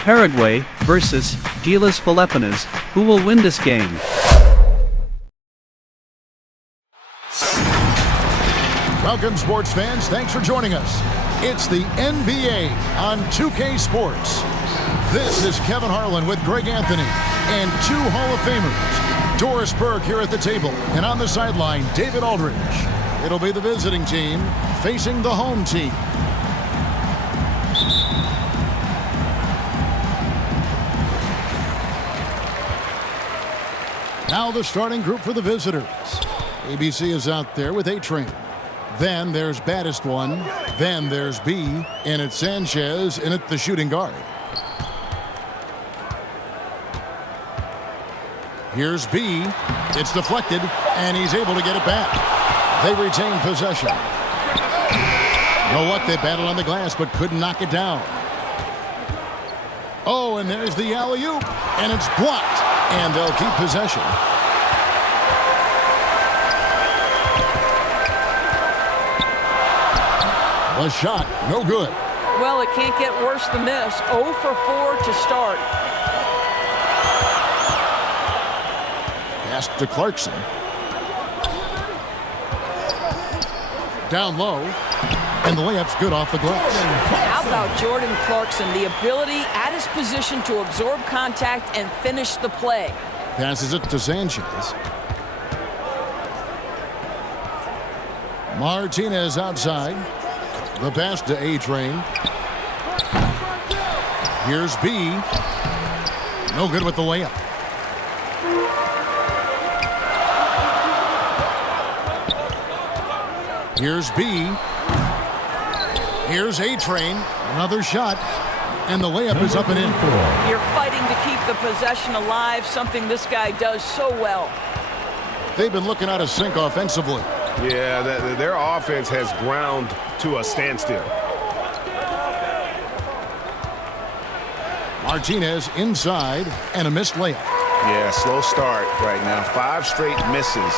Paraguay versus GILAS Pilipinas. Who will win this game? Welcome, sports fans. Thanks for joining us. It's the NBA on 2K Sports. This is Kevin Harlan with Greg Anthony and two Hall of Famers. Doris Burke here at the table, and on the sideline, David Aldridge. It'll be the visiting team facing the home team. Now the starting group for the visitors. ABC is out there with A-Train. Then there's baddest one. Then there's B. And it's Sanchez in at the shooting guard. Here's B. It's deflected, and he's able to get it back. They retain possession. You know what? They battled on the glass, but couldn't knock it down. Oh, and there's the alley-oop, and it's blocked, and they'll keep possession. A shot, no good. Well, it can't get worse than this. 0 for 4 to start. Pass to Clarkson. Down low, and the layup's good off the glass. How about Jordan Clarkson? The ability at his position to absorb contact and finish the play. Passes it to Sanchez. Martinez outside. The pass to A-Train. Here's B. No good with the layup. Here's B. Here's A-Train. Another shot. And the layup is up and in. You're fighting to keep the possession alive, something this guy does so well. They've been looking out of sync offensively. Yeah, their offense has ground to a standstill. Martinez inside and a missed layup. Yeah, slow start right now. 5 straight misses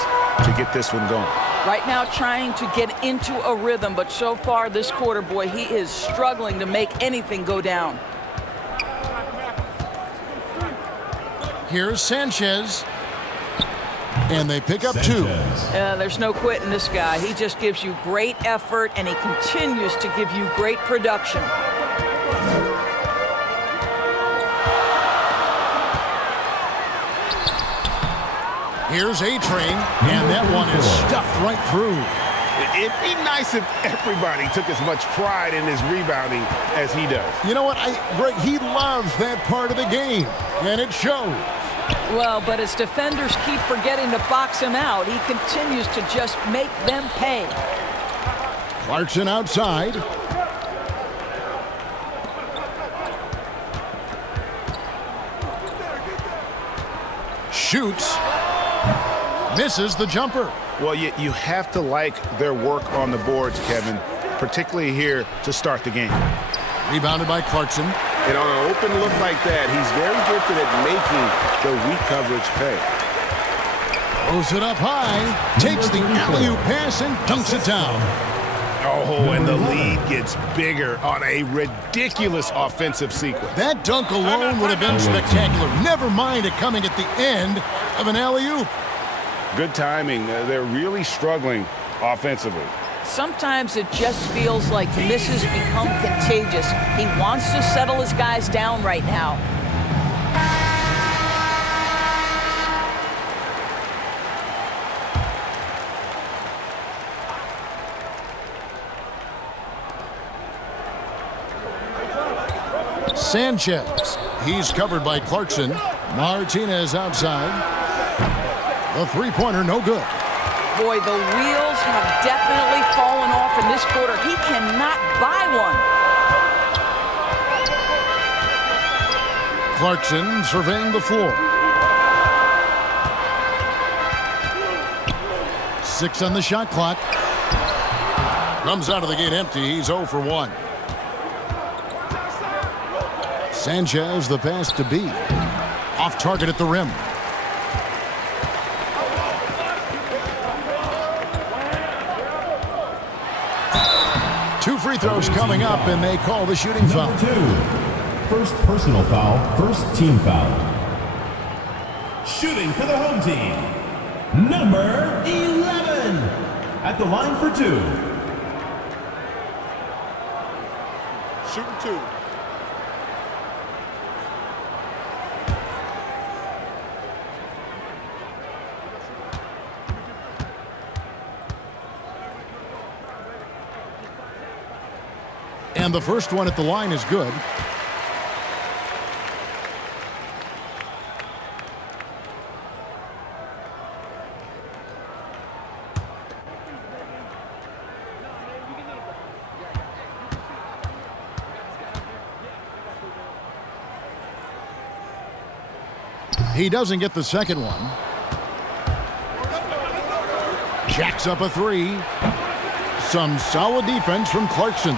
to get this one going. Right now trying to get into a rhythm, but so far this quarter, boy, he is struggling to make anything go down. Here's Sanchez. And they pick up 2. There's no quitting this guy. He just gives you great effort, and he continues to give you great production. Here's A-Train, and that one is stuffed right through. It'd be nice if everybody took as much pride in his rebounding as he does. You know what? Greg, he loves that part of the game, and it shows. Well, but as defenders keep forgetting to box him out, he continues to just make them pay. Clarkson outside. Shoots. Misses the jumper. Well, you have to like their work on the boards, Kevin, particularly here to start the game. Rebounded by Clarkson. And on an open look like that, he's very gifted at making the weak coverage pay. Throws it up high, takes the alley-oop pass and dunks it down. Oh, and the lead gets bigger on a ridiculous offensive sequence. That dunk alone would have been spectacular. Never mind it coming at the end of an alley-oop. Good timing. They're really struggling offensively. Sometimes it just feels like misses become contagious. He wants to settle his guys down right now. Sanchez. He's covered by Clarkson. Martinez outside. The three-pointer no good. Boy, the wheels have definitely fallen off in this quarter. He cannot buy one. Clarkson surveying the floor. 6 on the shot clock. Comes out of the gate empty. He's 0 for 1. Sanchez, the pass to B. Off target at the rim. Two free throws coming up, and they call the shooting foul. First personal foul, first team foul. Shooting for the home team, number 11. At the line for 2. Shooting 2. And the first one at the line is good. He doesn't get the second one. Jacks up a 3. Some solid defense from Clarkson.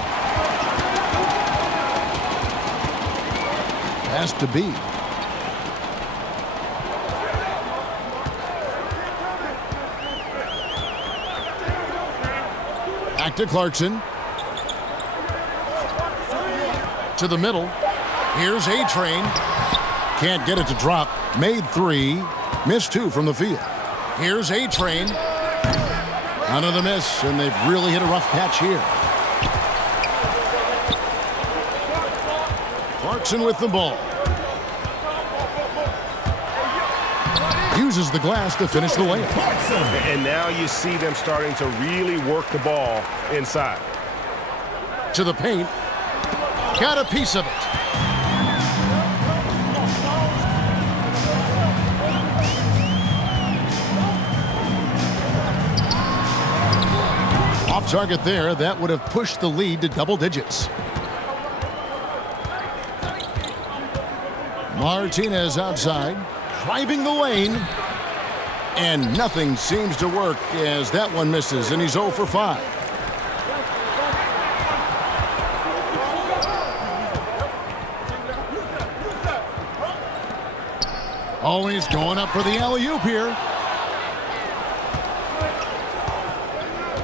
Has to be. Back to Clarkson. To the middle. Here's A-Train. Can't get it to drop. Made 3. Missed 2 from the field. Here's A-Train. Another miss, and they've really hit a rough patch here. Clarkson with the ball. Uses the glass to finish the layup. And now you see them starting to really work the ball inside. To the paint. Got a piece of it. Off target there. That would have pushed the lead to double digits. Martinez outside, driving the lane, and nothing seems to work as that one misses, and he's 0 for 5. Always going up for the alley-oop here.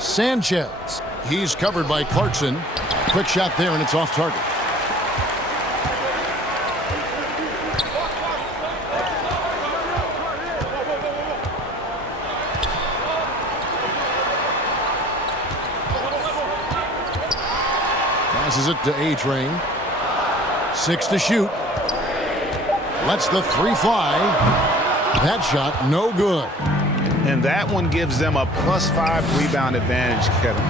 Sanchez, he's covered by Clarkson. Quick shot there, and it's off target. Passes it to A-Train. 6 to shoot. Lets the 3 fly. That shot no good. And that one gives them a +5 rebound advantage, Kevin.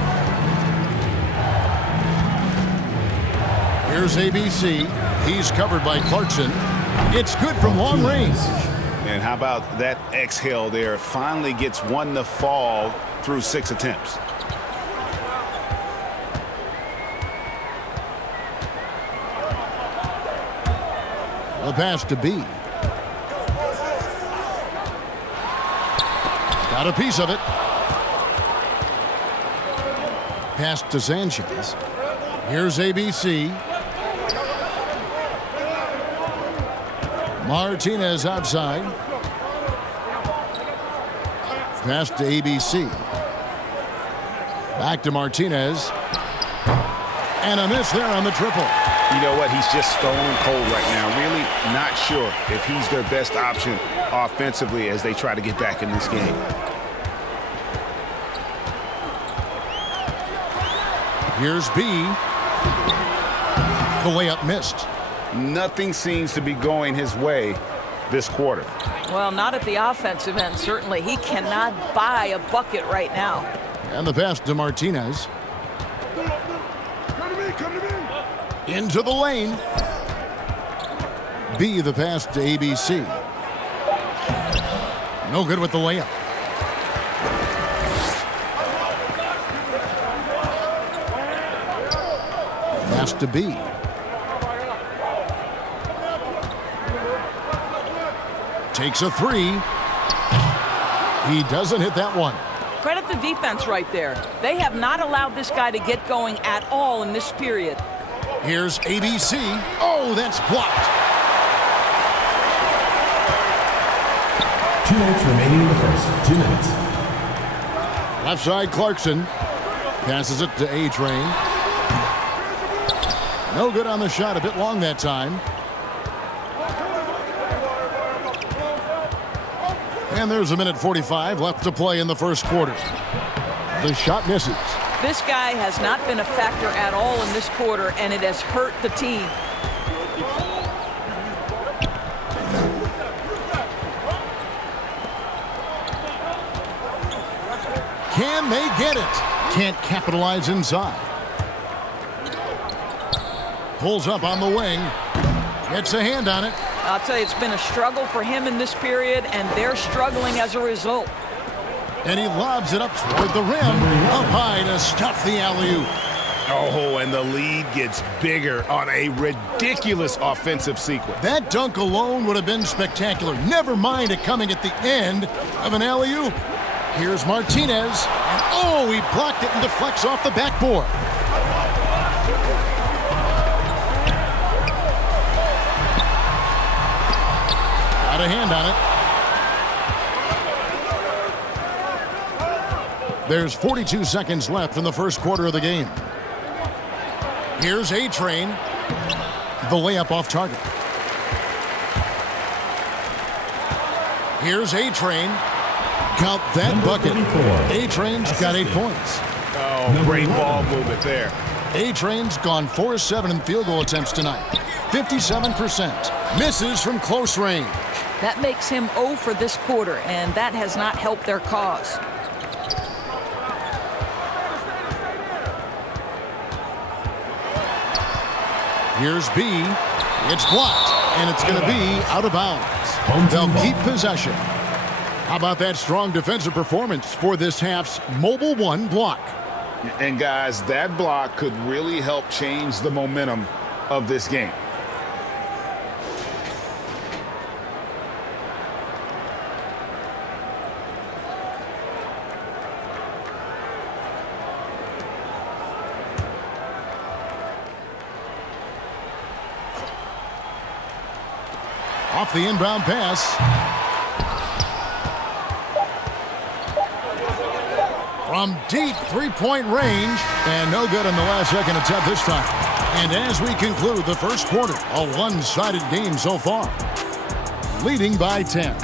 Here's ABC. He's covered by Clarkson. It's good from long range. And how about that exhale there? Finally gets one to fall through 6 attempts. The pass to B. Got a piece of it. Pass to Sanchez. Here's ABC. Martinez outside. Pass to ABC. Back to Martinez. And a miss there on the triple. You know what? He's just stone cold right now. Really not sure if he's their best option offensively as they try to get back in this game. Here's B. The layup missed. Nothing seems to be going his way this quarter. Well, not at the offensive end, certainly. He cannot buy a bucket right now. And the pass to Martinez. Into the lane. B, the pass to ABC. No good with the layup. Pass to B. Takes a 3. He doesn't hit that one. Credit the defense right there. They have not allowed this guy to get going at all in this period. Here's ABC. Oh, that's blocked. 2 minutes remaining in the first. 2 minutes. Left side Clarkson. Passes it to A-Train. No good on the shot. A bit long that time. And there's a minute 45 left to play in the first quarter. The shot misses. This guy has not been a factor at all in this quarter, and it has hurt the team. Can they get it? Can't capitalize inside. Pulls up on the wing. Gets a hand on it. I'll tell you, it's been a struggle for him in this period, and they're struggling as a result. And he lobs it up toward the rim. Up high to stuff the alley-oop. Oh, and the lead gets bigger on a ridiculous offensive sequence. That dunk alone would have been spectacular. Never mind it coming at the end of an alley-oop. Here's Martinez. And oh, he blocked it and deflects off the backboard. Got a hand on it. There's 42 seconds left in the first quarter of the game. Here's A-Train. The layup off target. Here's A-Train. Count that bucket. A-Train's got 8 points. Oh, great ball movement there. A-Train's gone 4-7 in field goal attempts tonight. 57%. Misses from close range. That makes him 0 for this quarter, and that has not helped their cause. Here's B. It's blocked, and it's going to be out of bounds. They'll keep possession. How about that strong defensive performance for this half's Mobile 1 block? And guys, that block could really help change the momentum of this game. Off the inbound pass. From deep three-point range. And no good on the last second attempt this time. And as we conclude the first quarter, a one-sided game so far. Leading by 10.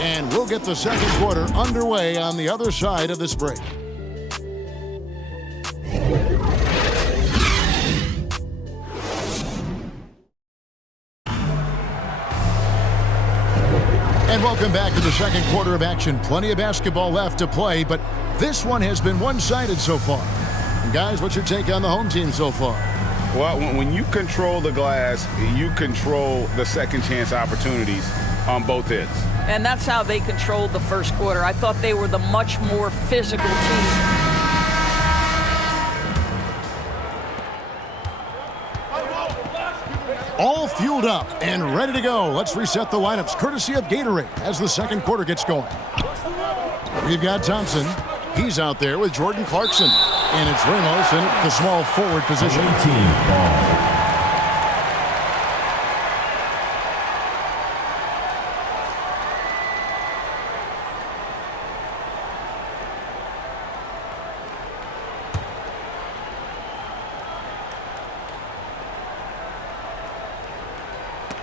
And we'll get the second quarter underway on the other side of this break. And welcome back to the second quarter of action. Plenty of basketball left to play, but this one has been one-sided so far. And guys, what's your take on the home team so far? Well, when you control the glass, you control the second chance opportunities on both ends. And that's how they controlled the first quarter. I thought they were the much more physical team. All fueled up and ready to go. Let's reset the lineups courtesy of Gatorade as the second quarter gets going. We've got Thompson. He's out there with Jordan Clarkson. And it's Ramos in the small forward position.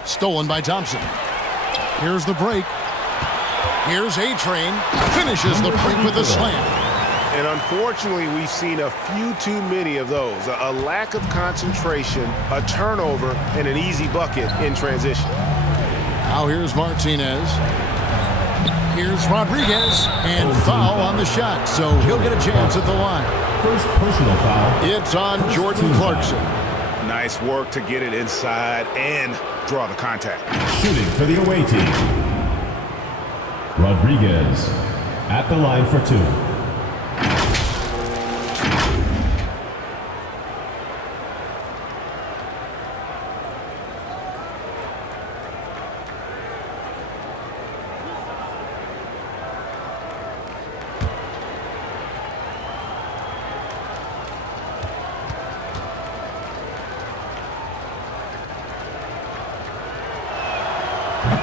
Stolen by Thompson. Here's the break. Here's A-Train. Finishes the break with a slam. And unfortunately, we've seen a few too many of those. A lack of concentration, a turnover, and an easy bucket in transition. Now here's Martinez. Here's Rodriguez. And foul on the shot, so he'll get a chance at the line. First personal foul. It's on Jordan Clarkson. Nice work to get it inside and draw the contact. Shooting for the away team. Rodriguez at the line for 2.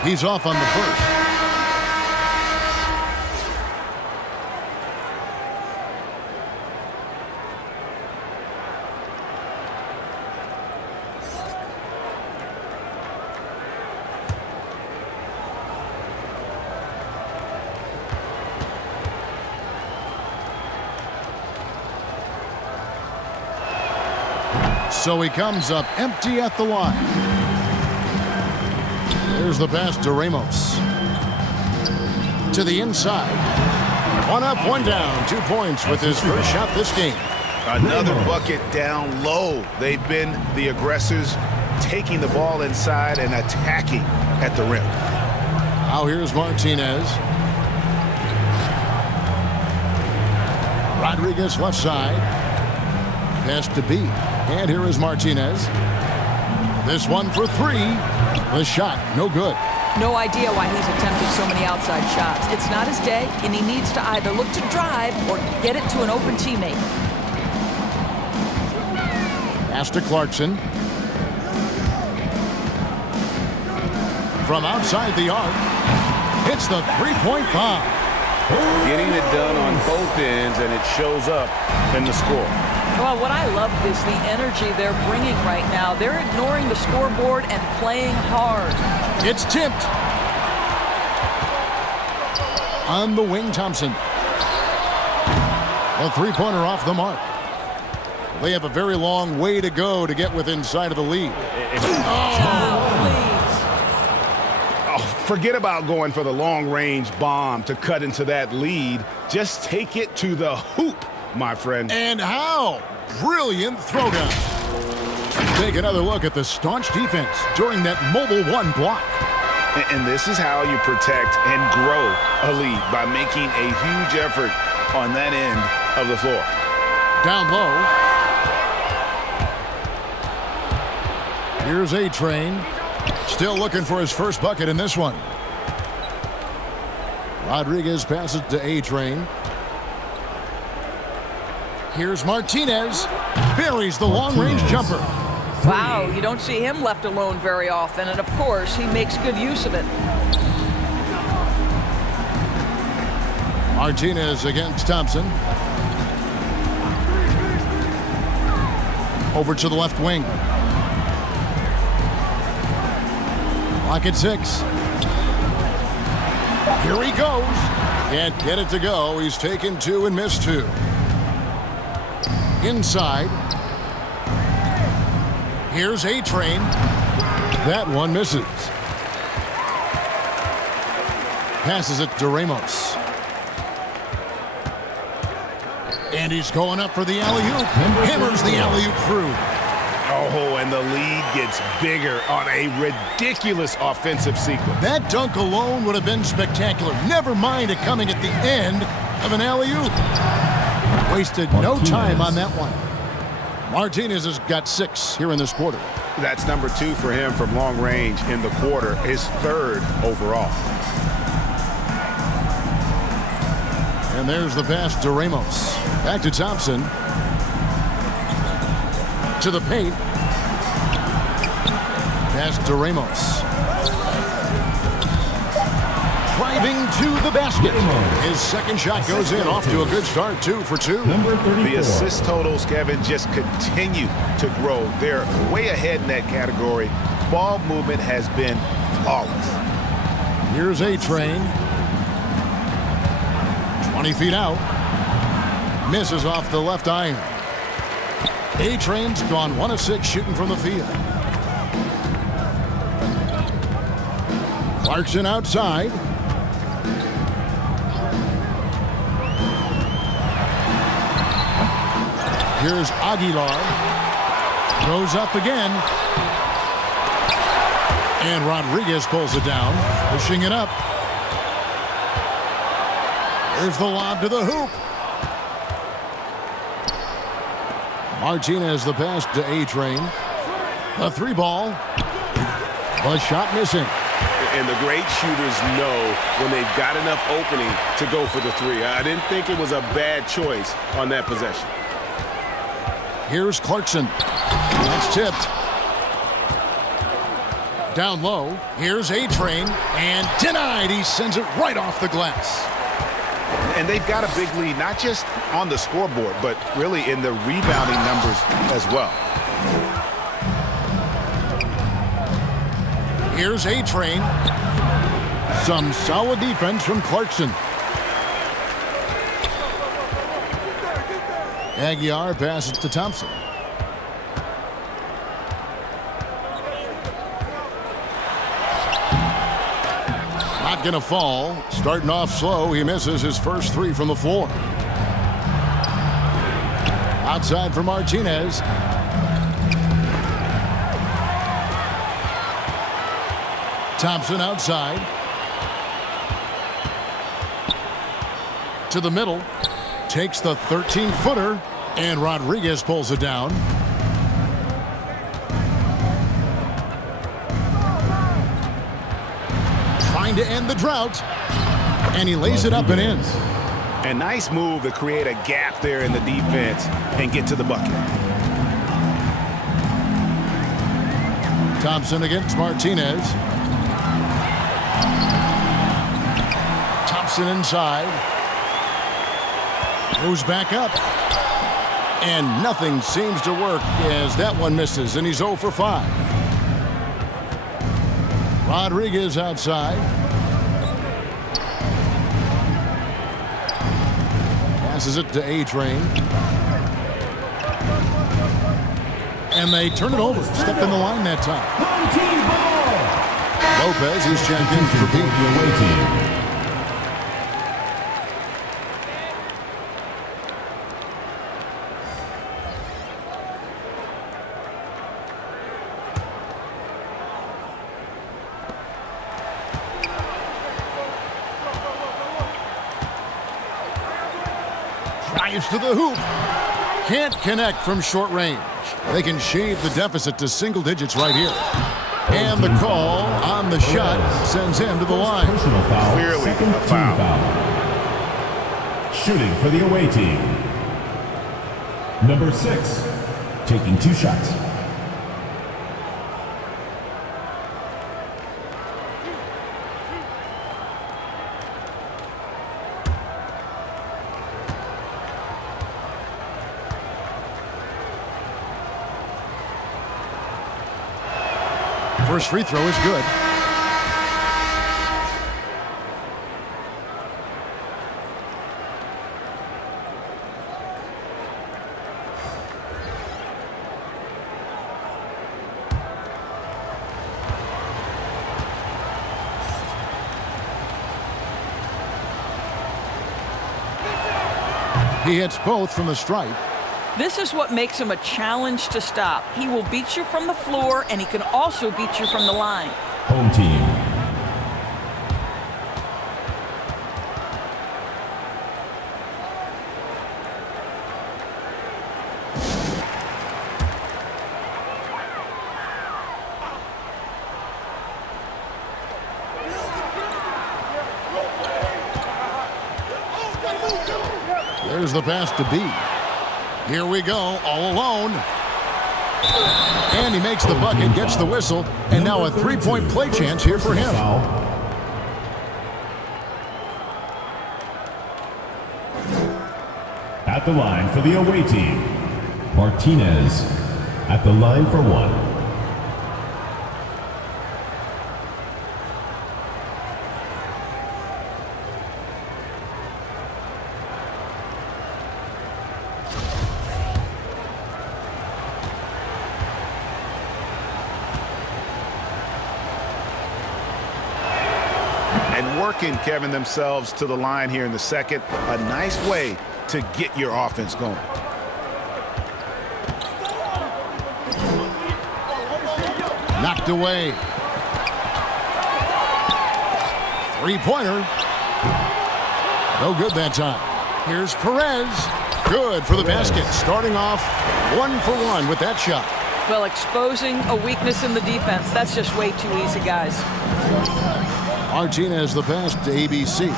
He's off on the first. So he comes up empty at the line. There's the pass to Ramos. To the inside. One up, one down. 2 points with his first shot this game. Another bucket down low. They've been the aggressors, taking the ball inside and attacking at the rim. Now here's Martinez. Rodriguez left side. Pass to B. And here is Martinez. This one for three. The shot, no good. No idea why he's attempting so many outside shots. It's not his day, and he needs to either look to drive or get it to an open teammate. Pass to Clarkson. From outside the arc. Hits the three-point bomb. Getting it done on both ends, and it shows up in the score. Well, what I love is the energy they're bringing right now. They're ignoring the scoreboard and playing hard. It's tipped. On the wing, Thompson. A three-pointer off the mark. They have a very long way to go to get within sight of the lead. Forget about going for the long-range bomb to cut into that lead. Just take it to the hoop, my friend. And how? Brilliant throwdown. Take another look at the staunch defense during that mobile one block. And this is how you protect and grow a lead, by making a huge effort on that end of the floor. Down low. Here's A-Train. Still looking for his first bucket in this one. Rodriguez passes to A-Train. Here's Martinez. Buries the long-range jumper. Wow, you don't see him left alone very often, and of course, he makes good use of it. Martinez against Thompson. Over to the left wing. Lock at 6. Here he goes. Can't get it to go. He's taken 2 and missed 2. Inside. Here's A-Train. That one misses. Passes it to Ramos. And he's going up for the alley-oop. Hammers the alley-oop through. Oh, and the lead gets bigger on a ridiculous offensive sequence. That dunk alone would have been spectacular. Never mind it coming at the end of an alley-oop. Wasted no time on that one. Martinez has got 6 here in this quarter. That's number 2 for him from long range in the quarter, his 3rd overall. And there's the pass to Ramos. Back to Thompson. To the paint. Pass to Ramos. Driving to the basket. His second shot goes in, off to a good start, 2 for 2. The assist totals, Kevin, just continue to grow. They're way ahead in that category. Ball movement has been flawless. Here's A-Train. 20 feet out. Misses off the left iron. A-Train's gone 1 of 6 shooting from the field. Clarkson outside. Here's Aguilar. Goes up again. And Rodriguez pulls it down, pushing it up. There's the lob to the hoop. Martinez the pass to A-Train. A 3-ball. A shot missing. And the great shooters know when they've got enough opening to go for the 3. I didn't think it was a bad choice on that possession. Here's Clarkson. That's tipped. Down low. Here's A-Train. And denied. He sends it right off the glass. And they've got a big lead, not just on the scoreboard, but really in the rebounding numbers as well. Here's A-Train. Some solid defense from Clarkson. Aguilar passes to Thompson. not going to fall. Starting off slow, he misses his first 3 from the floor. Outside for Martinez. Thompson outside. To the middle. Takes the 13-footer. And Rodriguez pulls it down. Trying to end the drought. And he lays it up and in. A nice move to create a gap there in the defense and get to the bucket. Thompson against Martinez. Thompson inside. Goes back up. And nothing seems to work as that one misses, and he's 0 for 5. Rodriguez outside. Passes it to A-Train. And they turn it over. Stepped in the line that time. Lopez is checked in for the away team. Drives to the hoop. Can't connect from short range. They can shave the deficit to single digits right here. And the call on the shot sends him to the line. Personal foul. Clearly Second a foul. team foul. Shooting for the away team. Number 6, taking 2 shots. First free throw is good. He hits both from the stripe. This is what makes him a challenge to stop. He will beat you from the floor, and he can also beat you from the line. Home team. There's the pass to B. Here we go, all alone. And he makes the bucket, gets the whistle, and now a three-point play chance here for him. At the line for the away team, Martinez at the line for 1. Working, Kevin, themselves to the line here in the second. A nice way to get your offense going. Knocked away. Three-pointer. No good that time. Here's Perez. Good for the basket. Starting off 1 for 1 with that shot. Well, exposing a weakness in the defense, that's just way too easy, guys. Martinez the pass to ABC.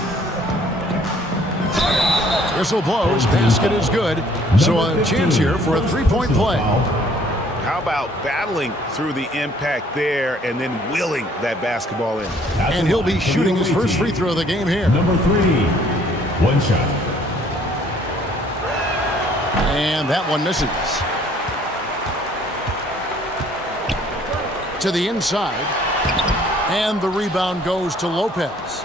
Whistle blows. Basket is good. So a chance here for a three-point play. How about battling through the impact there and then wheeling that basketball in? And he'll be shooting his first free throw of the game here. Number 3, 1 shot. And that one misses. To the inside. And the rebound goes to Lopez.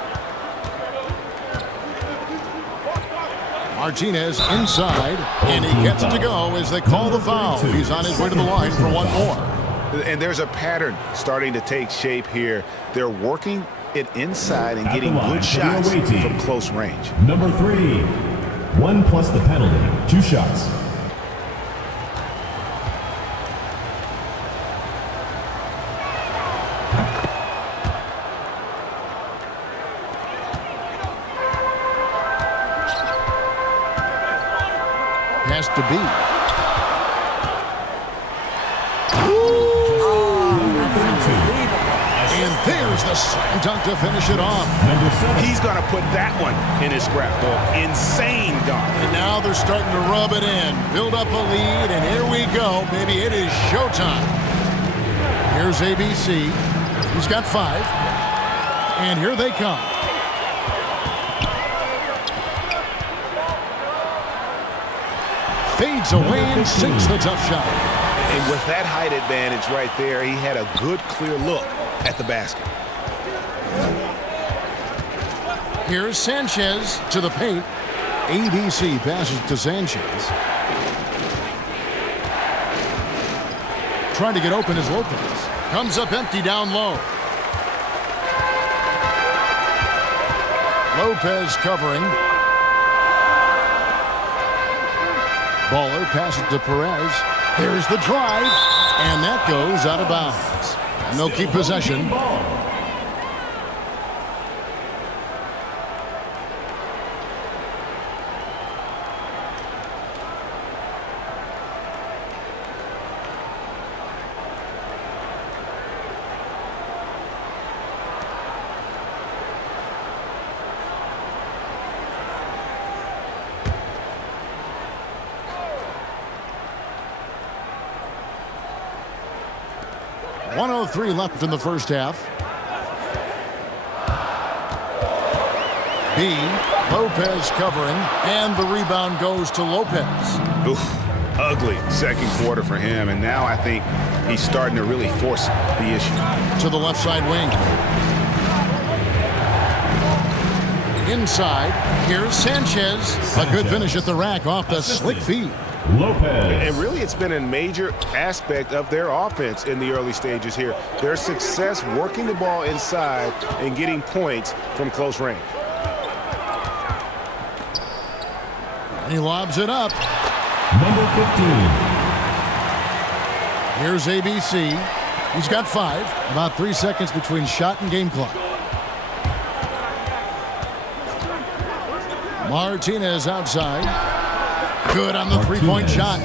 Martinez inside, and he gets it to go as they call the foul. He's on his way to the line for one more. And there's a pattern starting to take shape here. They're working it inside and At getting the line good for the shots away team. from close range. Number 3, 1 plus the penalty, 2 shots. Has to be. And there's the slam dunk to finish it off. Number 7. He's going to put that one in his scrapbook. Insane dunk. And now they're starting to rub it in. Build up a lead, and here we go. Baby, it is showtime. Here's ABC. He's got 5. And here they come. Fades away and sinks the tough shot. And with that height advantage right there, he had a good, clear look at the basket. Here's Sanchez to the paint. ABC passes to Sanchez. Trying to get open is Lopez. Comes up empty down low. Lopez covering. Baller passes to Perez. There's the drive, and that goes out of bounds. And they'll keep possession. .103 left in the first half. B. Lopez covering, and the rebound goes to Lopez. Oof, ugly second quarter for him, and now I think he's starting to really force the issue. To the left side wing. Inside, here's Sanchez. A good finish at the rack off the slick feed. Lopez. And really, it's been a major aspect of their offense in the early stages here. Their success working the ball inside and getting points from close range. And he lobs it up. Number 15. Here's ABC. He's got 5. About 3 seconds between shot and game clock. Martinez outside. Good on the three-point shot.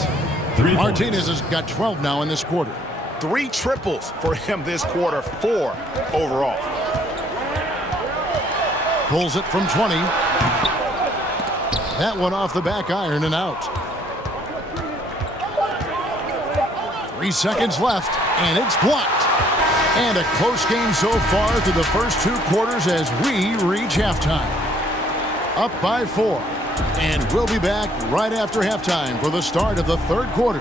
Martinez has got 12 now in this quarter. 3 triples for him this quarter, 4 overall. Pulls it from 20. That one off the back iron and out. 3 seconds left, and it's blocked. And a close game so far through the first 2 quarters as we reach halftime. Up by 4. And we'll be back right after halftime for the start of the third quarter.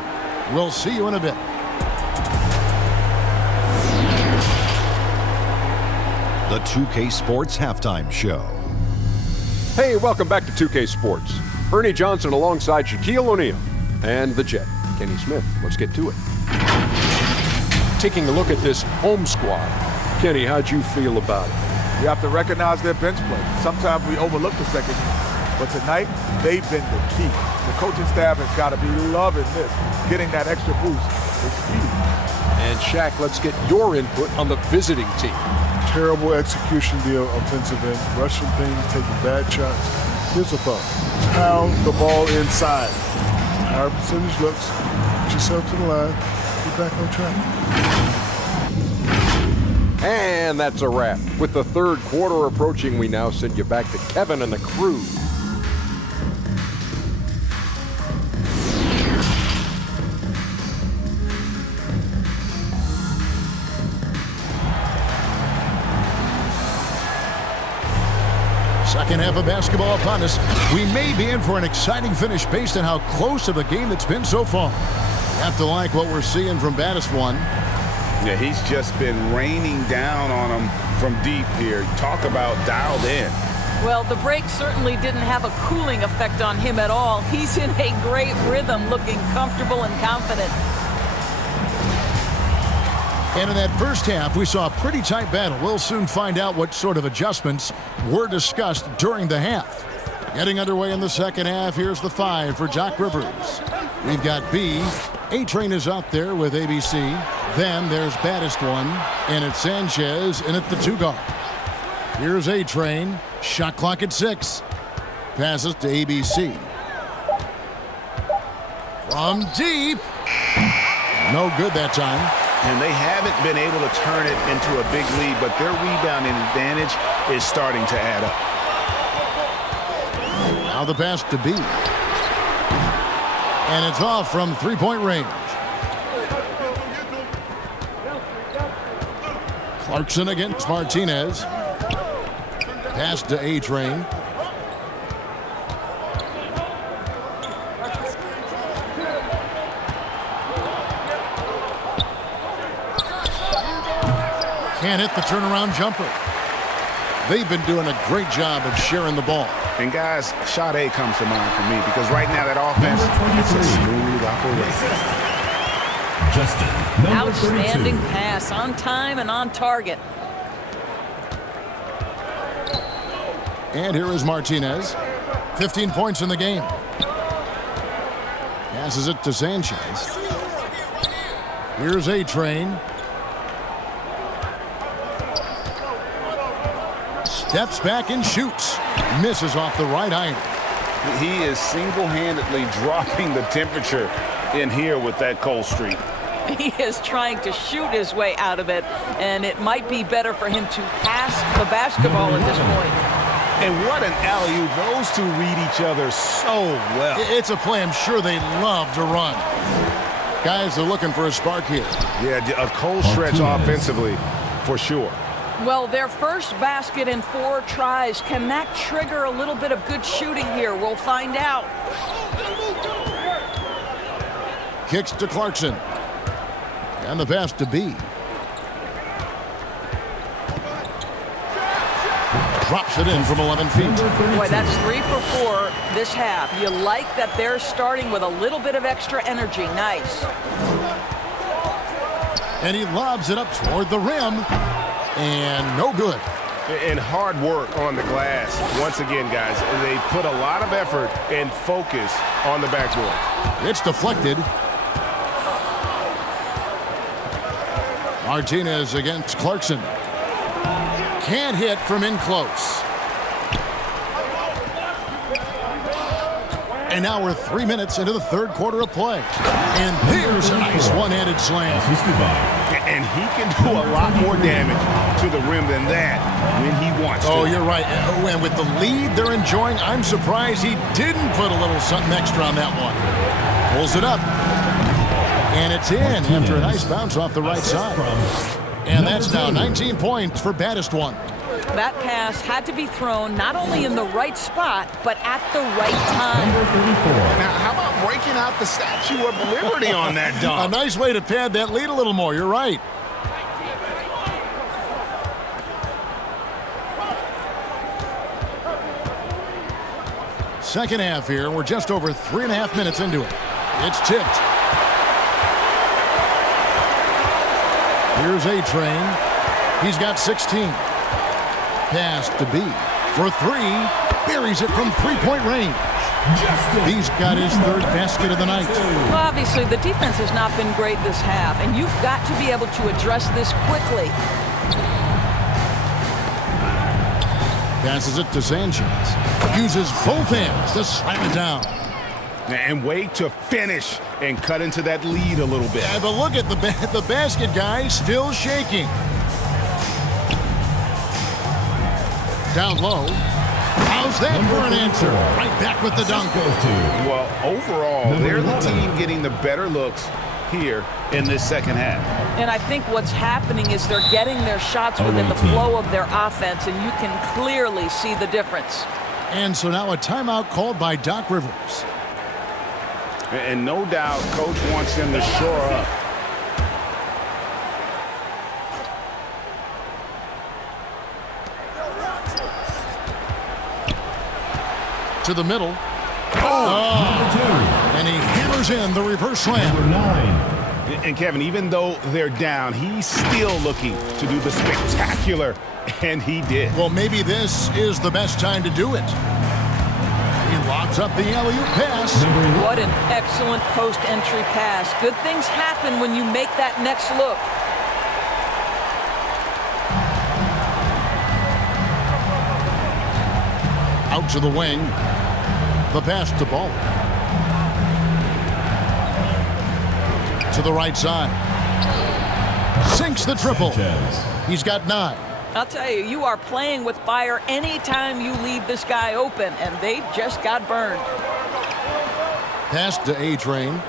We'll see you in a bit. The 2K Sports Halftime Show. Hey, welcome back to 2K Sports. Ernie Johnson alongside Shaquille O'Neal and the Jet, Kenny Smith. Let's get to it. Taking a look at this home squad. Kenny, how'd you feel about it? You have to recognize their bench play. Sometimes we overlook the second unit. But tonight, they've been the key. The coaching staff has got to be loving this. Getting that extra boost is huge. And Shaq, let's get your input on the visiting team. Terrible execution deal offensive end. Rushing things, taking bad shots. Here's the thought. Pound the ball inside. Our percentage looks. Get yourself to the line. Get back on track. And that's a wrap. With the third quarter approaching, we now send you back to Kevin and the crew. Second half of basketball upon us. We may be in for an exciting finish based on how close of a game it's been so far. You have to like what we're seeing from Baddest One. Yeah, he's just been raining down on them from deep here. Talk about dialed in. Well, the break certainly didn't have a cooling effect on him at all. He's in a great rhythm, looking comfortable and confident. And in that first half, we saw a pretty tight battle. We'll soon find out what sort of adjustments were discussed during the half. Getting underway in the second half, here's the 5 for Doc Rivers. We've got B. A-Train is out there with ABC. Then there's baddest one, and it's Sanchez in at the 2 guard. Here's A-Train. Shot clock at 6. Passes to ABC. From deep. No good that time. And they haven't been able to turn it into a big lead, but their rebounding advantage is starting to add up. Now the pass to B. And it's off from three-point range. Clarkson against Martinez. Pass to A-Train. Can't hit the turnaround jumper. They've been doing a great job of sharing the ball. And guys, shot A comes to mind for me because right now that offense is a smooth operation. Justin, number Outstanding 32. pass, on time and on target. And here is Martinez. 15 points in the game. Passes it to Sanchez. Here's A-Train. Steps back and shoots. Misses off the right iron. He is single-handedly dropping the temperature in here with that cold streak. He is trying to shoot his way out of it, and it might be better for him to pass the basketball at this point. And what an alley-oop. Those two read each other so well. It's a play I'm sure they love to run. Guys are looking for a spark here. Yeah, a cold stretch offensively for sure. Well, their first basket in 4 tries. Can that trigger a little bit of good shooting here? We'll find out. Kicks to Clarkson. And the pass to B. Drops it in from 11 feet. Boy, that's 3 for 4 this half. You like that they're starting with a little bit of extra energy. Nice. And he lobs it up toward the rim. And no good. And hard work on the glass. Once again, guys, they put a lot of effort and focus on the backboard. It's deflected. Martinez against Clarkson. Can't hit from in close. And now we're 3 minutes into the third quarter of play. And there's a nice one-handed slam. And he can do a lot more damage to the rim than that when he wants to. Oh, you're right. And with the lead they're enjoying, I'm surprised he didn't put a little something extra on that one. Pulls it up. And it's in after a nice bounce off the right side. And that's now 19 points for baddest one. That pass had to be thrown not only in the right spot, but at the right time. Now, how about breaking out the Statue of Liberty on that dunk? A nice way to pad that lead a little more. You're right. Second half here. We're just over 3.5 minutes into it. It's tipped. Here's A-Train. He's got 16. Pass to B for 3. Buries it from three-point range. He's got his 3rd basket of the night. Well, obviously, the defense has not been great this half, and you've got to be able to address this quickly. Passes it to Sanchez. Uses both hands to slam it down. And wait to finish and cut into that lead a little bit. Yeah, but look at the basket, guys, still shaking. Down low. How's that for an answer? Right back with the dunk. Well, overall, they're the team getting the better looks here in this second half. And I think what's happening is they're getting their shots within the flow of their offense, and you can clearly see the difference. And so now a timeout called by Doc Rivers. And no doubt, Coach wants them to shore up. To the middle. And he hammers in the reverse slam. Number 9. And Kevin, even though they're down, he's still looking to do the spectacular, and he did. Well, maybe this is the best time to do it. He lobs up the alley-oop pass. What an excellent post-entry pass. Good things happen when you make that next look. Out to the wing. The pass to Baller. To the right side. Sinks the triple. He's got 9. I'll tell you, you are playing with fire anytime you leave this guy open, and they just got burned. Pass to A-Train.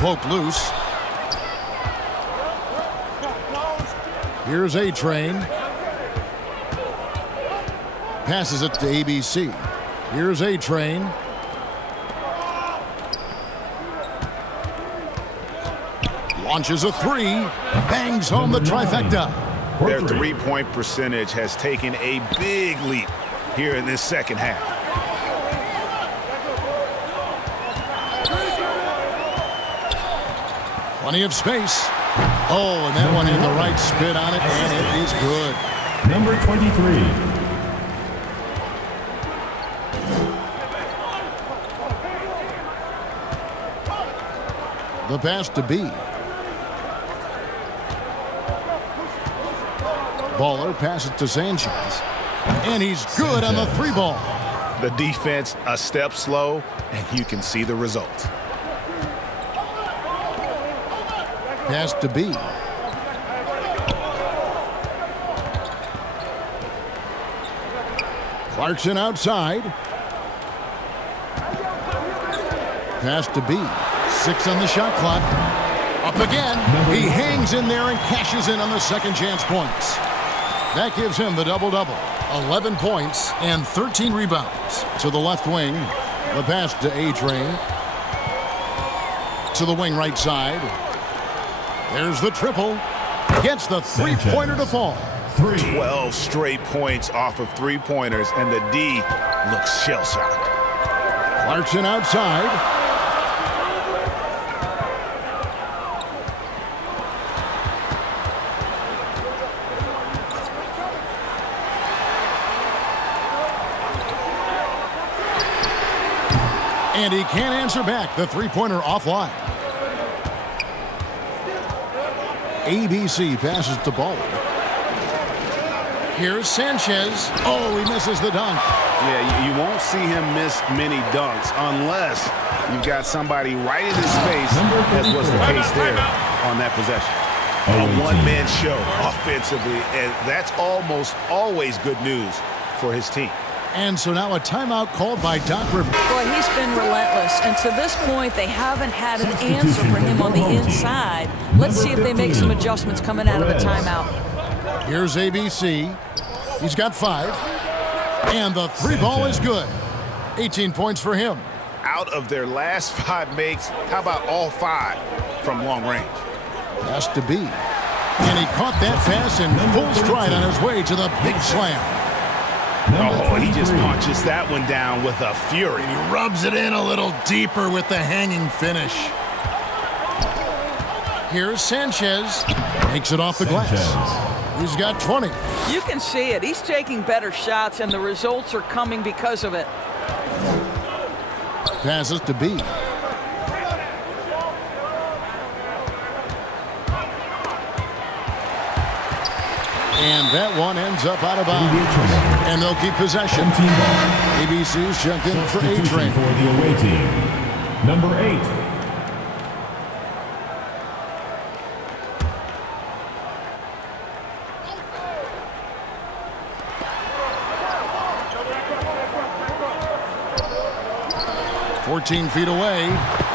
Poke loose. Here's A-Train. Passes it to ABC. Here's A-Train. Launches a 3. Bangs home the trifecta. Their three-point percentage has taken a big leap here in this second half. Plenty of space. Oh, and that one had the right spin on it, and it is good. Number 23. The pass to B. Baller passes to Sanchez. And he's good on the 3-ball. The defense a step slow, and you can see the result. Pass to B. Clarkson outside. Pass to B. 6 on the shot clock. Up again. He hangs in there and cashes in on the second chance points. That gives him the double-double. 11 points and 13 rebounds. To the left wing. The pass to A-Train. To the wing right side. There's the triple. Gets the three-pointer to fall. 12 straight points off of three-pointers, and the D looks shell-shocked. Clarkson outside. And he can't answer back. The three-pointer offline. ABC passes to Baller. Here's Sanchez. Oh, he misses the dunk. Yeah, you won't see him miss many dunks unless you've got somebody right in his face, as was the case there on that possession. A one-man show offensively, and that's almost always good news for his team. And so now a timeout called by Doc Rivers. Boy, he's been relentless, and to this point, they haven't had an answer for him on the inside. Let's see if they make some adjustments coming out of the timeout. Here's ABC. He's got 5. And the 3-ball is good. 18 points for him. Out of their last 5 makes, how about all 5 from long range? Pass to B. And he caught that pass in full stride on his way to the big slam. Oh, he just punches that one down with a fury. And he rubs it in a little deeper with the hanging finish. Here's Sanchez. Makes it off the glass. He's got 20. You can see it. He's taking better shots, and the results are coming because of it. Passes to B. And that one ends up out of bounds. And they'll keep possession. ABC's checked in for A-Train. For the away team. Number 8. "14 feet away,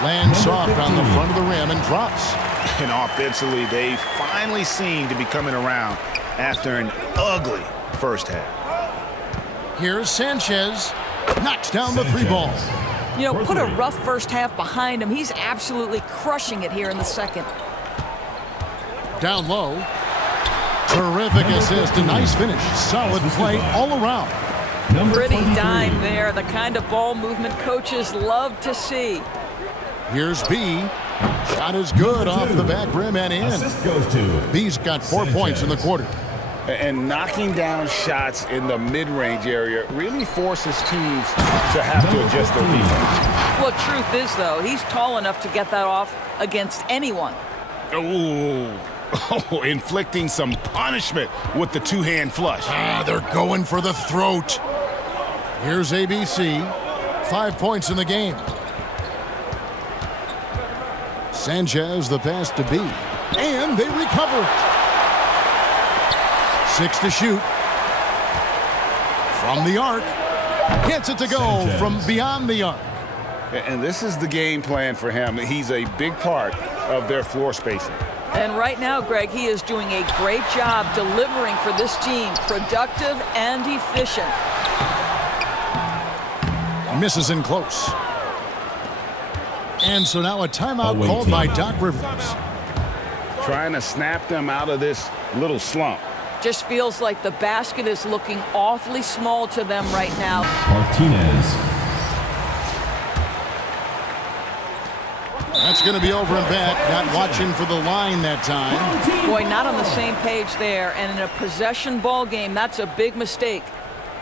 lands soft on the front of the rim and drops." And offensively, they finally seem to be coming around after an ugly first half. Here's Sanchez. Knocks down the 3-ball. You know, put a rough first half behind him. He's absolutely crushing it here in the second. Down low. Terrific assist. A nice finish. Solid play all around. Pretty dime there, the kind of ball movement coaches love to see. Here's B. Shot is good off the back rim and in. Assist goes to B's got 4 points in the quarter. And knocking down shots in the mid-range area really forces teams to have to adjust their defense. Well, truth is, though, he's tall enough to get that off against anyone. Oh, inflicting some punishment with the two-hand flush. They're going for the throat. Here's ABC. 5 points in the game. Sanchez the pass to B. And they recover. 6 to shoot. From the arc. Gets it to go from beyond the arc. And this is the game plan for him. He's a big part of their floor spacing. And right now, Greg, he is doing a great job delivering for this team. Productive and efficient. Misses in close. And so now a timeout called by Doc Rivers. Trying to snap them out of this little slump. Just feels like the basket is looking awfully small to them right now. Martinez. That's going to be over and back. Not watching for the line that time. Boy, not on the same page there. And in a possession ball game, that's a big mistake.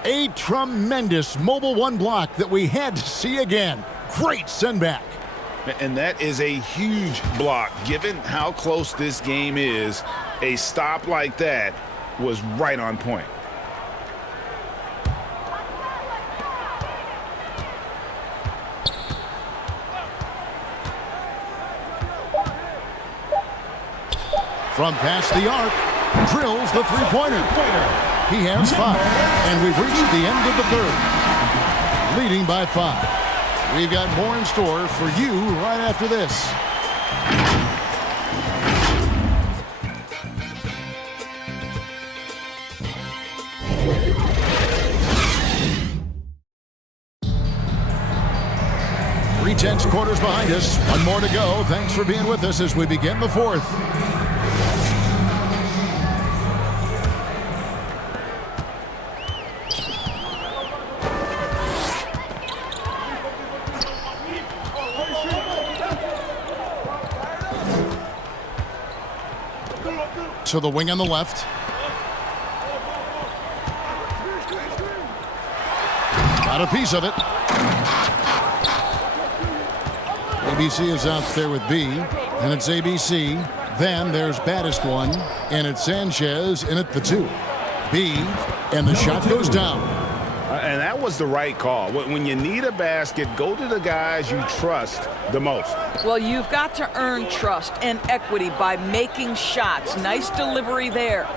A tremendous mobile one block that we had to see again. Great send back. And that is a huge block. Given how close this game is, a stop like that was right on point. From past the arc, drills the three-pointer. He has 5, and we've reached the end of the third. Leading by 5. We've got more in store for you right after this. Three-tenths quarters behind us. One more to go. Thanks for being with us as we begin the fourth. To the wing on the left. Got a piece of it. ABC is out there with B, and it's ABC. Then there's baddest one, and it's Sanchez in at the 2. B, and the shot goes down. And that was the right call. When you need a basket, go to the guys you trust the most. Well, you've got to earn trust and equity by making shots. Nice delivery there.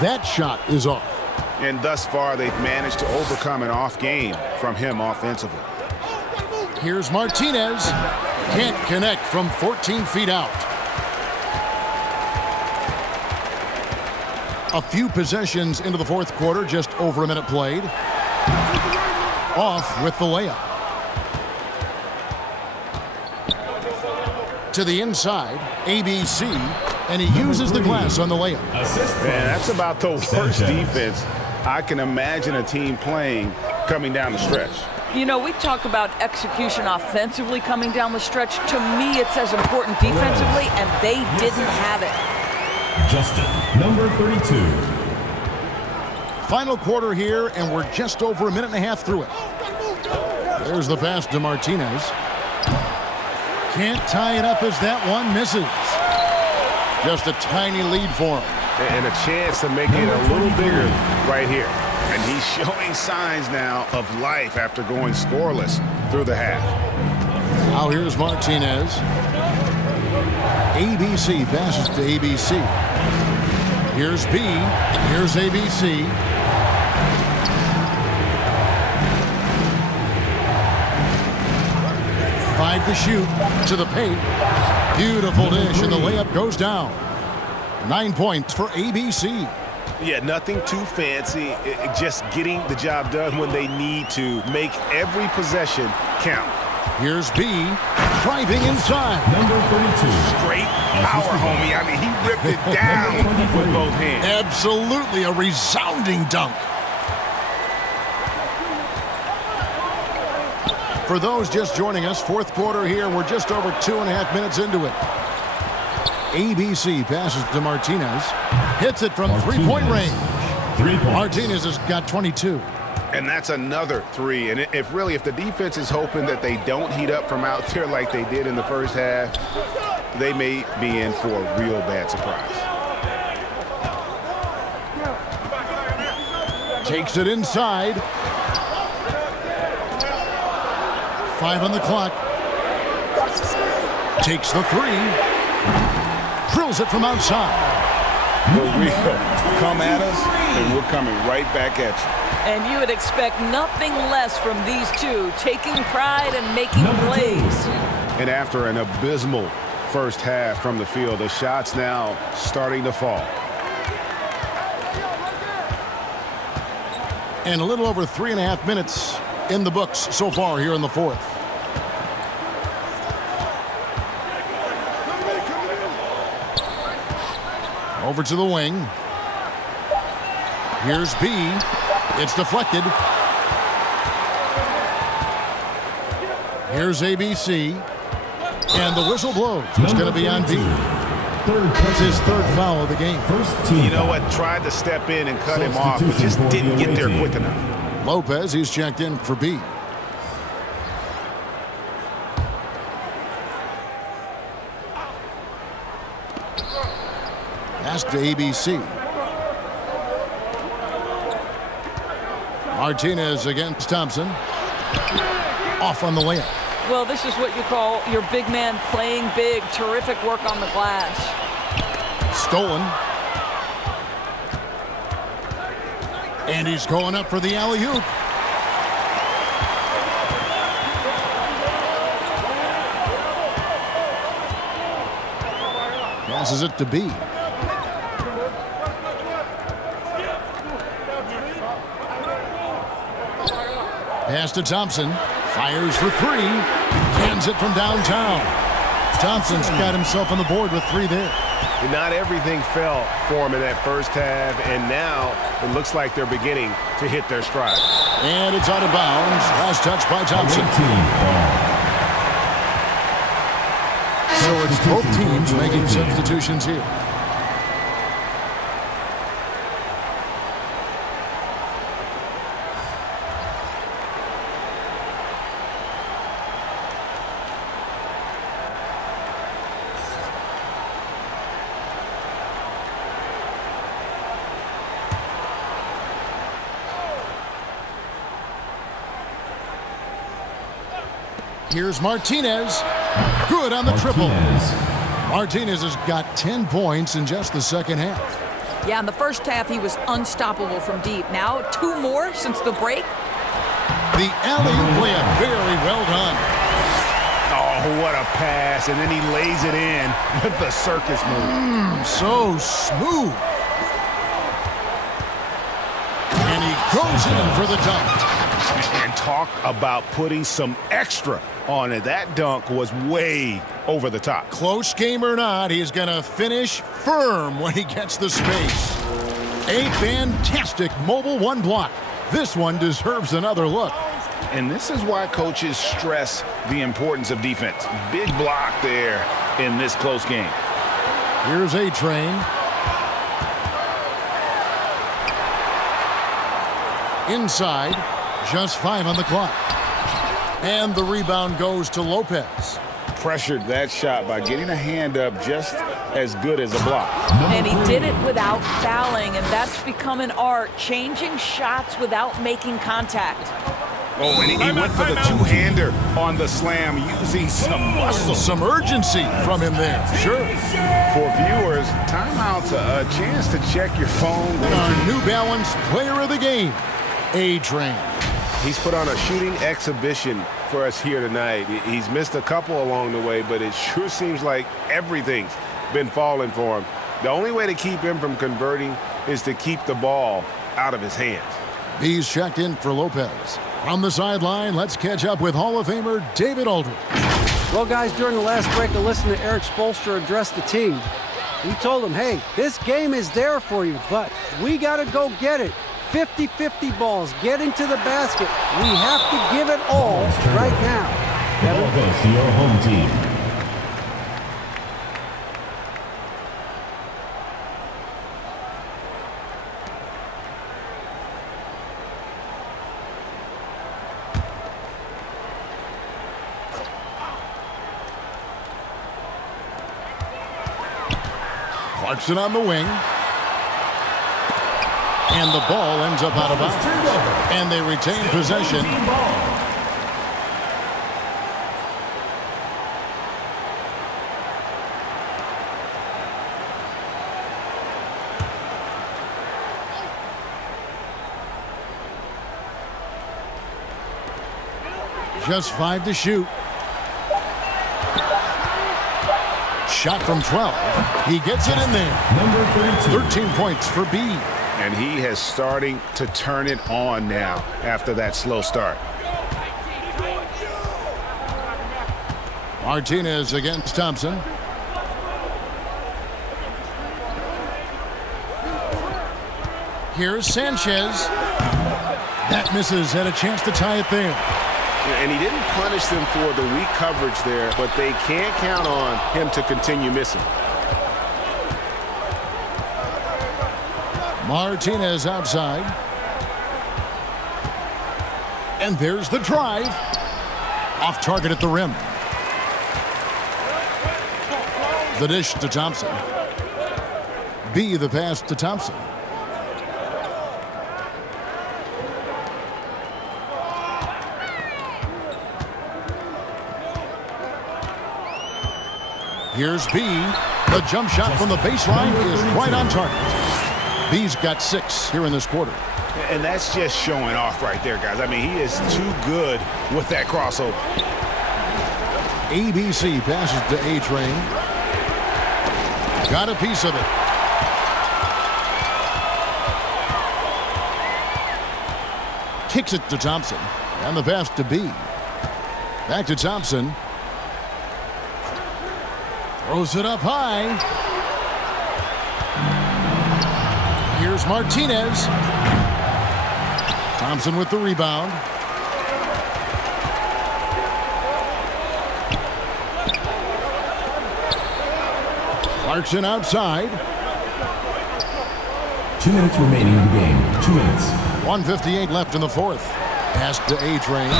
That shot is off. And thus far, they've managed to overcome an off game from him offensively. Here's Martinez. Can't connect from 14 feet out. A few possessions into the fourth quarter, just over a minute played. Off with the layup. To the inside, ABC, and he uses the glass on the layup. Man, that's about the worst defense I can imagine a team playing coming down the stretch. You know, we talk about execution offensively coming down the stretch. To me, it's as important defensively, and they didn't have it. Justin, number 32. Final quarter here, and we're just over a minute and a half through it. There's the pass to Martinez. Can't tie it up as that one misses. Just a tiny lead for him. And a chance to make it a little bigger right here. And he's showing signs now of life after going scoreless through the half. Now here's Martinez. ABC passes to ABC. Here's B. Here's ABC. Five to shoot. To the paint. Beautiful dish, and the layup goes down. 9 points for ABC. Yeah, nothing too fancy. Just getting the job done when they need to. Make every possession count. Here's B. driving inside. Number 32. Straight power, homie. I mean, he ripped it down with both hands. Absolutely a resounding dunk. For those just joining us, fourth quarter here. We're just over 2.5 minutes into it. ABC passes to Martinez. Hits it from three-point range. 3 points. Martinez has got 22. And that's another three. And if the defense is hoping that they don't heat up from out there like they did in the first half, they may be in for a real bad surprise. Takes it inside. 5 on the clock. Takes the three. Drills it from outside. We'll come at us, and we're coming right back at you. And you would expect nothing less from these two, taking pride and making plays. And after an abysmal first half from the field, the shots now starting to fall. And a little over 3.5 minutes in the books so far here in the fourth. Over to the wing. Here's B. It's deflected. Here's ABC. And the whistle blows. It's going to be on B. That's his third foul of the game. You know what? Tried to step in and cut him off, but just didn't get there quick enough. Lopez, he's checked in for B. Pass to ABC. Martinez against Thompson. Off on the layup. Well, this is what you call your big man playing big. Terrific work on the glass. Stolen. And he's going up for the alley-oop. Passes it to B. Pass to Thompson. Fires for three. Cans it from downtown. Thompson's got himself on the board with three there. Not everything fell for him in that first half, and now it looks like they're beginning to hit their stride. And it's out of bounds. Last touch by Thompson. So it's both teams making substitutions here. Here's Martinez. Good on the triple. Martinez has got 10 points in just the second half. Yeah, in the first half, he was unstoppable from deep. Now, 2 more since the break. The alley-oop layup, very well done. Oh, what a pass. And then he lays it in with the circus move. So smooth. And he goes in for the dunk. And talk about putting some extra on it. That dunk was way over the top. Close game or not, he's going to finish firm when he gets the space. A fantastic mobile one block. This one deserves another look. And this is why coaches stress the importance of defense. Big block there in this close game. Here's A-Train. Inside, just 5 on the clock. And the rebound goes to Lopez. Pressured that shot by getting a hand up just as good as a block. And he did it without fouling, and that's become an art, changing shots without making contact. Oh, and he went for the two-hander on the slam, using some muscle. Some urgency from him there, sure. For viewers, timeout's a chance to check your phone. And our New Balance player of the game, A-Train. He's put on a shooting exhibition for us here tonight. He's missed a couple along the way, but it sure seems like everything's been falling for him. The only way to keep him from converting is to keep the ball out of his hands. He's checked in for Lopez. From the sideline, let's catch up with Hall of Famer David Aldridge. Well, guys, during the last break, I listened to Eric Spoelstra address the team. He told them, hey, this game is there for you, but we got to go get it. 50-50 balls, get into the basket. We have to give it all right now. The ball goes to your home team. Clarkson on the wing. And the ball ends up out of bounds. And they retain possession. Just 5 to shoot. Shot from 12. He gets it in there. Number 32. 13 points for B. And he has starting to turn it on now after that slow start. Martinez against Thompson. Here's Sanchez. That misses. Had a chance to tie it there. And he didn't punish them for the weak coverage there, but they can't count on him to continue missing. Martinez outside. And there's the drive. Off target at the rim. The dish to Thompson. B the pass to Thompson. Here's B. The jump shot from the baseline is right on target. B's got 6 here in this quarter. And that's just showing off right there, guys. I mean, he is too good with that crossover. ABC passes to A-Train. Got a piece of it. Kicks it to Thompson. And the pass to B. Back to Thompson. Throws it up high. Here's Martinez. Thompson with the rebound. Clarkson outside. 2 minutes remaining in the game. 2 minutes. 1:58 left in the fourth. Pass to A-Train.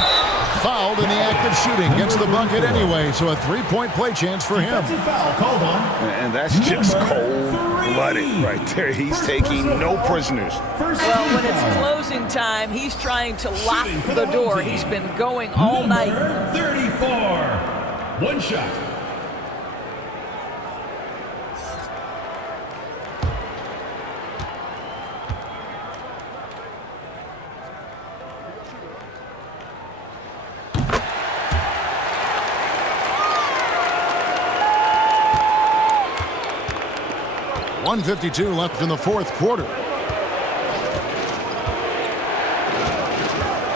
Fouled in the act of shooting. Gets the bucket anyway, so a 3-point play chance for him. Defensive foul called on. And that's just cold-blooded right there. He's taking no prisoners. Well, when it's closing time, he's trying to lock the door. He's been going all night. Number 34. One shot. .152 left in the fourth quarter.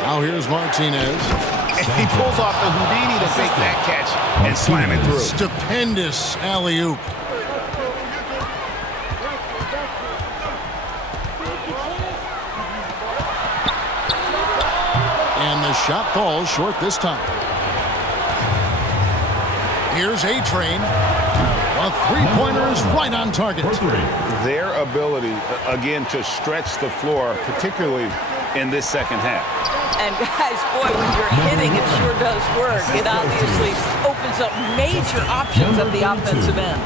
Now here's Martinez. He pulls off the Houdini to fake that catch and slam it through. Stupendous alley-oop. And the shot falls short this time. Here's A-Train. A three-pointer is right on target. Their ability, again, to stretch the floor, particularly in this second half. And guys, boy, when you're hitting, it sure does work. It obviously opens up major options at the offensive end.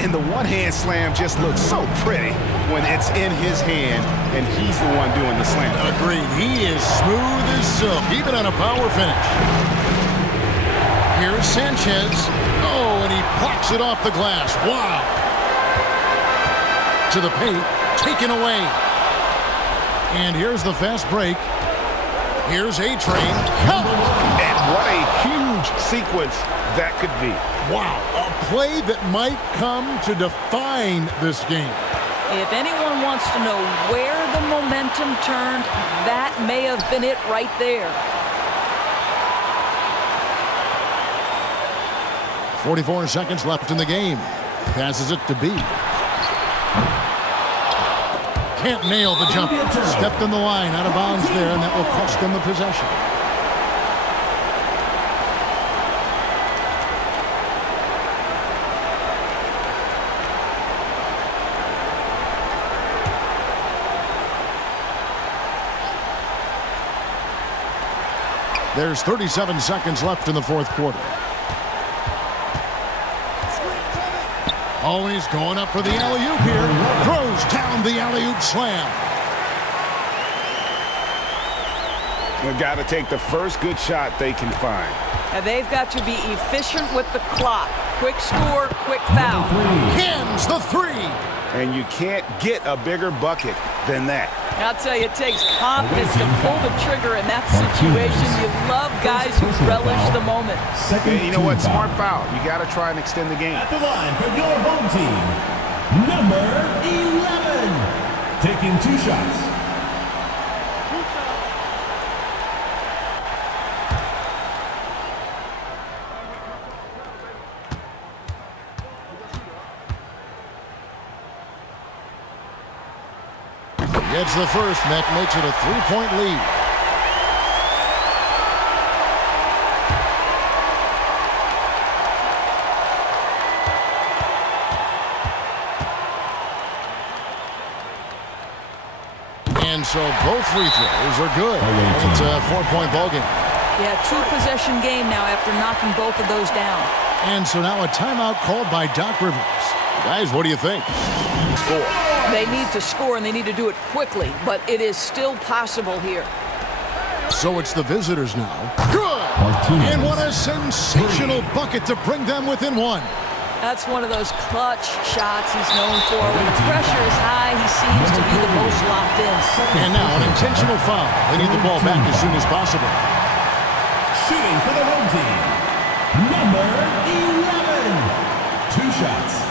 And the one-hand slam just looks so pretty when it's in his hand and he's the one doing the slam. Agreed. He is smooth as silk, even on a power finish. Here's Sanchez. Oh, and he plucks it off the glass. Wow. To the paint, taken away. And here's the fast break. Here's A-Train. And what a huge sequence that could be. Wow, a play that might come to define this game. If anyone wants to know where the momentum turned, that may have been it right there. 44 seconds left in the game. Passes it to B. Can't nail the jump. Stepped in the line, out of bounds there, and that will cost them the possession. There's 37 seconds left in the fourth quarter. Oh, he's going up for the alley-oop here. Throws down the alley-oop slam. They've got to take the first good shot they can find. And they've got to be efficient with the clock. Quick score, quick foul. Hands the three. And you can't get a bigger bucket than that. I'll tell you, it takes confidence to pull the trigger in that situation. You love guys who relish the moment. And you know what? Smart foul. You got to try and extend the game. At the line for your home team, number 11, taking 2 shots. Gets the first, and that makes it a 3-point lead. And so both free throws are good. It's a 4-point ball game. Yeah, 2-possession game now after knocking both of those down. And so now a timeout called by Doc Rivers. Guys, what do you think? Score. They need to score, and they need to do it quickly, but it is still possible here. So it's the visitors now. Good! And what a sensational bucket to bring them within 1. That's one of those clutch shots he's known for. When the pressure is high, he seems to be the most locked in. And now an intentional foul. They need the ball back as soon as possible. Shooting for the home team, number 11, 2 shots.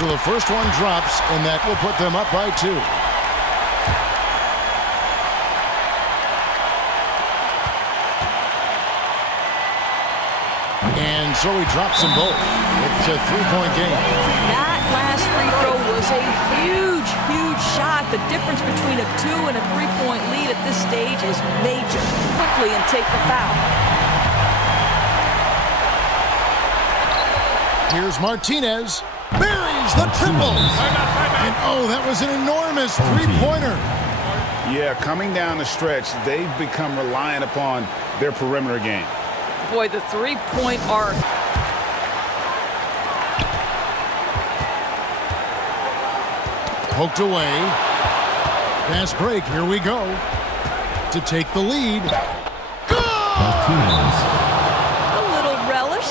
So the first one drops, and that will put them up by 2. And so he drops them both. It's a 3-point game. That last free throw was a huge, huge shot. The difference between a 2 and a 3-point lead at this stage is major. Quickly and take the foul. Here's Martinez. Buries the triple. And oh, that was an enormous 3-pointer. Yeah, coming down the stretch, they've become reliant upon their perimeter game. Boy, the 3-point arc. Poked away. Fast break. Here we go. To take the lead.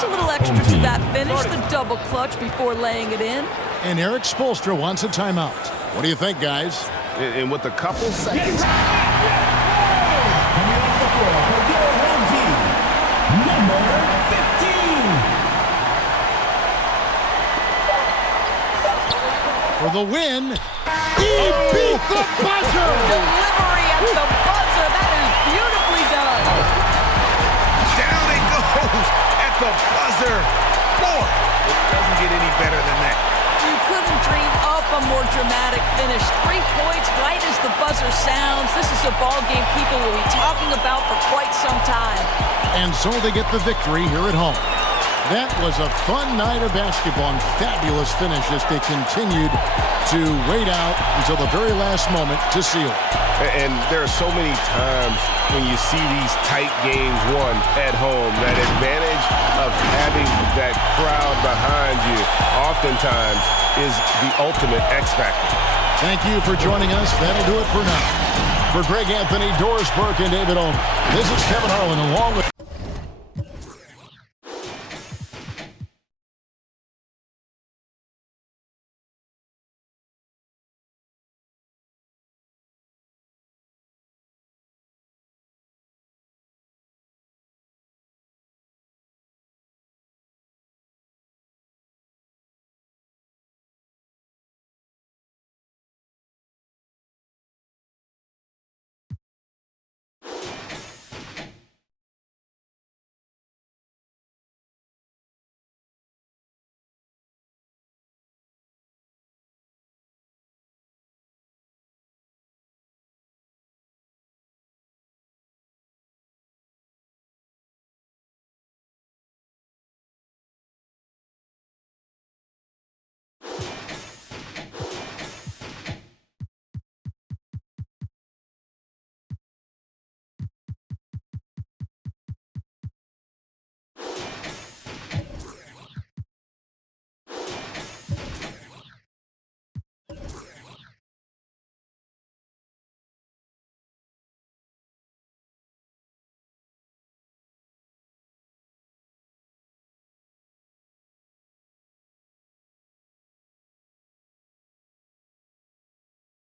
A little extra to that finish, the double clutch before laying it in. And Eric Spoelstra wants a timeout. What do you think, guys? And with a couple seconds. Coming off the floor for your home team, number 15. For the win, he beat the buzzer! Delivery at the buzzer. That is beautifully done. Down it goes at the buzzer. Boy, it doesn't get any better than that. You couldn't dream up a more dramatic finish. 3 points right as the buzzer sounds. This is a ball game people will be talking about for quite some time. And so they get the victory here at home. That was a fun night of basketball and fabulous finish as they continued to wait out until the very last moment to seal. And there are so many times when you see these tight games won at home, that advantage of having that crowd behind you oftentimes is the ultimate X factor. Thank you for joining us. That'll do it for now. For Greg Anthony, Doris Burke, and David Owen, this is Kevin Harlan along with...